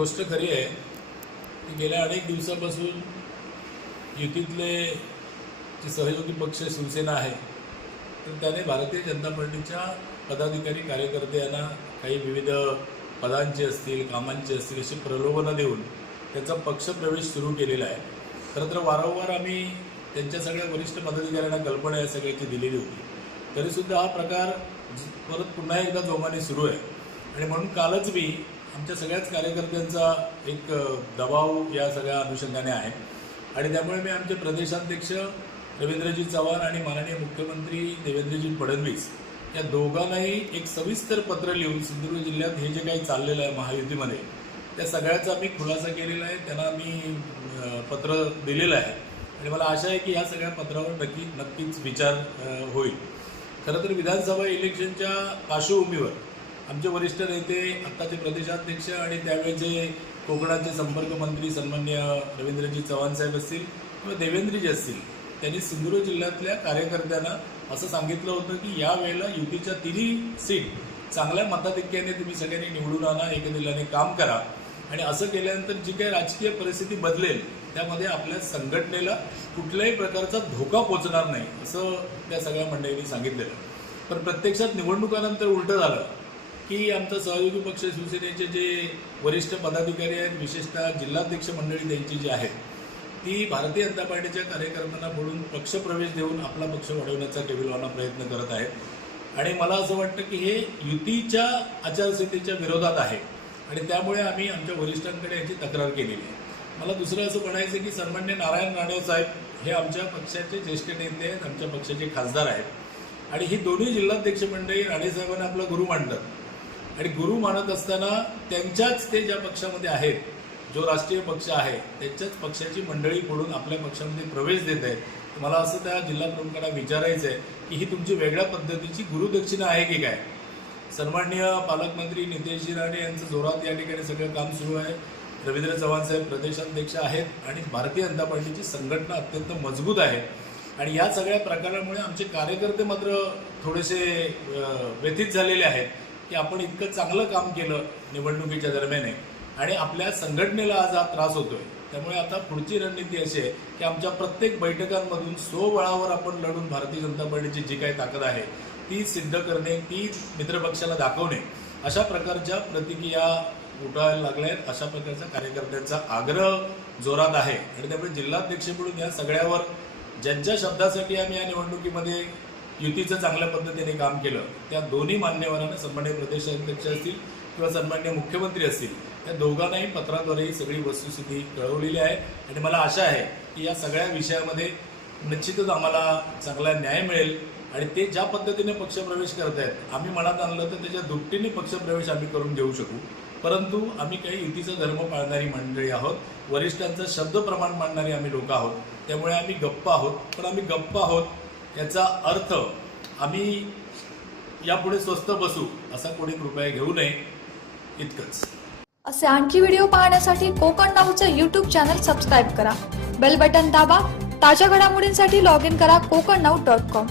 गोष्ट खरी आहे की गेल्या अनेक दिवसापासून युतीतले जे सहयोगी पक्ष शिवसेना आहे तर त्याने भारतीय जनता पार्टीच्या पदाधिकारी कार्यकर्ते यांना काही विविध पदांचे असतील कामांचे असतील अशी प्रलोभनं देऊन त्यांचा पक्षप्रवेश सुरू केलेला आहे. खरं तर वारंवार आम्ही त्यांच्या सगळ्या वरिष्ठ पदाधिकाऱ्यांना कल्पना या सगळ्याची दिलेली होती. तरीसुद्धा हा प्रकार परत पुन्हा एकदा जोमाने सुरू आहे. आणि म्हणून कालच मी आमच्या सगळ्याच कार्यकर्त्यांचा एक दबाव या सगळ्या अनुषंगाने आहे. आणि त्यामुळे मी आमचे प्रदेशाध्यक्ष रवींद्रजी चव्हाण आणि माननीय मुख्यमंत्री देवेंद्रजी फडणवीस या दोघांनाही एक सविस्तर पत्र लिहून सिंधुदुर्ग जिल्ह्यात हे जे काही चाललेलं आहे महायुतीमध्ये त्या सगळ्याचा मी खुलासा केलेला आहे त्यांना मी पत्र दिलेलं आहे. आणि मला आशा आहे की या सगळ्या पत्रावर नक्की नक्कीच विचार होईल. खरं तर विधानसभा इलेक्शनच्या पार्श्वभूमीवर आमचे वरिष्ठ नेते आत्ताचे प्रदेशाध्यक्ष आणि त्यावेळेचे कोकणाचे संपर्क मंत्री सन्मान्य रवींद्रजी चव्हाण साहेब असतील किंवा देवेंद्रजी असतील त्यांनी सिंधुदुर्ग जिल्ह्यातल्या कार्यकर्त्यांना असं सांगितलं होतं की या वेळेला युतीच्या तिन्ही सीट चांगल्या मताधिक्याने तुम्ही सगळ्यांनी निवडून आणा एकदिलाने काम करा. आणि असं केल्यानंतर जी काही राजकीय परिस्थिती बदलेल त्यामध्ये आपल्या संघटनेला कुठल्याही प्रकारचा धोका पोचणार नाही असं त्या सगळ्या मंडळींनी सांगितलेलं. पण प्रत्यक्षात निवडणुकानंतर उलटं झालं. की आमचा सहयोगी पक्ष शिवसेनेचे जे वरिष्ठ पदाधिकारी आहेत विशेषतः जिल्हाध्यक्ष मंडळी त्यांची जी आहेत ती भारतीय जनता पार्टीच्या कार्यकर्त्यांना बोलून पक्षप्रवेश देऊन आपला पक्ष वाढवण्याचा टेबिलवाना प्रयत्न करत आहेत. आणि मला असं वाटतं की हे युतीच्या आचारसंहितेच्या विरोधात आहे. आणि त्यामुळे आम्ही आमच्या वरिष्ठांकडे याची तक्रार केलेली आहे. मला दुसरं असं म्हणायचं की सन्मान्य नारायण राणे साहेब हे आमच्या पक्षाचे ज्येष्ठ नेते आहेत आमच्या पक्षाचे खासदार आहेत. आणि ही दोन्ही जिल्हाध्यक्ष मंडळी राणे साहेबांना आपला गुरु मांडलं आणि गुरु मानत असताना त्यांच्याच ते ज्या पक्षामध्ये आहेत जो राष्ट्रीय पक्ष आहे त्यांच्याच पक्षाची मंडळी फोडून आपल्या पक्षामध्ये प्रवेश देत आहेत. मला असं त्या जिल्हा प्रमुखांना विचारायचं आहे की ही तुमची वेगळ्या पद्धतीची गुरुदक्षिणा आहे की काय? सन्माननीय पालकमंत्री नितेशजी राणे यांचं जोरात या ठिकाणी सगळं काम सुरू आहे. रवींद्र चव्हाण साहेब प्रदेशाध्यक्ष आहेत आणि भारतीय जनता पार्टीची संघटना अत्यंत मजबूत आहे. आणि या सगळ्या प्रकारामुळे आमचे कार्यकर्ते मात्र थोडेसे व्यथित झालेले आहेत. की आपण इतकं चांगलं काम केलं निवडणुकीच्या दरम्यान आणि आपल्या संघटनेला आज हा त्रास होतोय. त्यामुळे आता पुढची रणनीती अशी आहे की आमच्या प्रत्येक बैठकांमधून स्वबळावर आपण लढून भारतीय जनता पार्टीची जी काही ताकद आहे ती सिद्ध करणे ती मित्रपक्षाला दाखवणे अशा प्रकारच्या प्रतिक्रिया उठायला लागल्या आहेत अशा प्रकारचा कार्यकर्त्यांचा आग्रह जोरात आहे. आणि त्यामुळे जिल्हाध्यक्ष म्हणून या सगळ्यावर ज्यांच्या शब्दासाठी आम्ही या निवडणुकीमध्ये युतीचं चांगल्या पद्धतीने काम केलं त्या दोन्ही मान्यवरांना सन्मान्य प्रदेशाध्यक्ष असतील किंवा सन्मान्य मुख्यमंत्री असतील त्या दोघांनाही पत्राद्वारे ही सगळी वस्तुस्थिती कळवलेली आहे. आणि मला आशा आहे की या सगळ्या विषयामध्ये निश्चितच आम्हाला चांगला न्याय मिळेल. आणि ते ज्या पद्धतीने पक्षप्रवेश करत आहेत आम्ही मनात आणलं तर त्याच्या दुपटीने पक्षप्रवेश आम्ही करून घेऊ शकू. परंतु आम्ही काही युतीचा धर्म पाळणारी मंडळी आहोत वरिष्ठांचं शब्दप्रमाण मांडणारी आम्ही लोक आहोत. त्यामुळे आम्ही गप्प आहोत. पण आम्ही गप्प आहोत याचा अर्थ आम्ही यापुढे स्वस्त बसू असा कोणी कृपया घेऊ नये इतकंच. असे आणखी व्हिडिओ पाहण्यासाठी कोकण नाऊचं यूट्यूब चॅनल सबस्क्राईब करा. बेल बटन दाबा ताज्या घडामोडींसाठी लॉग इन करा कोकण नाऊ डॉट कॉम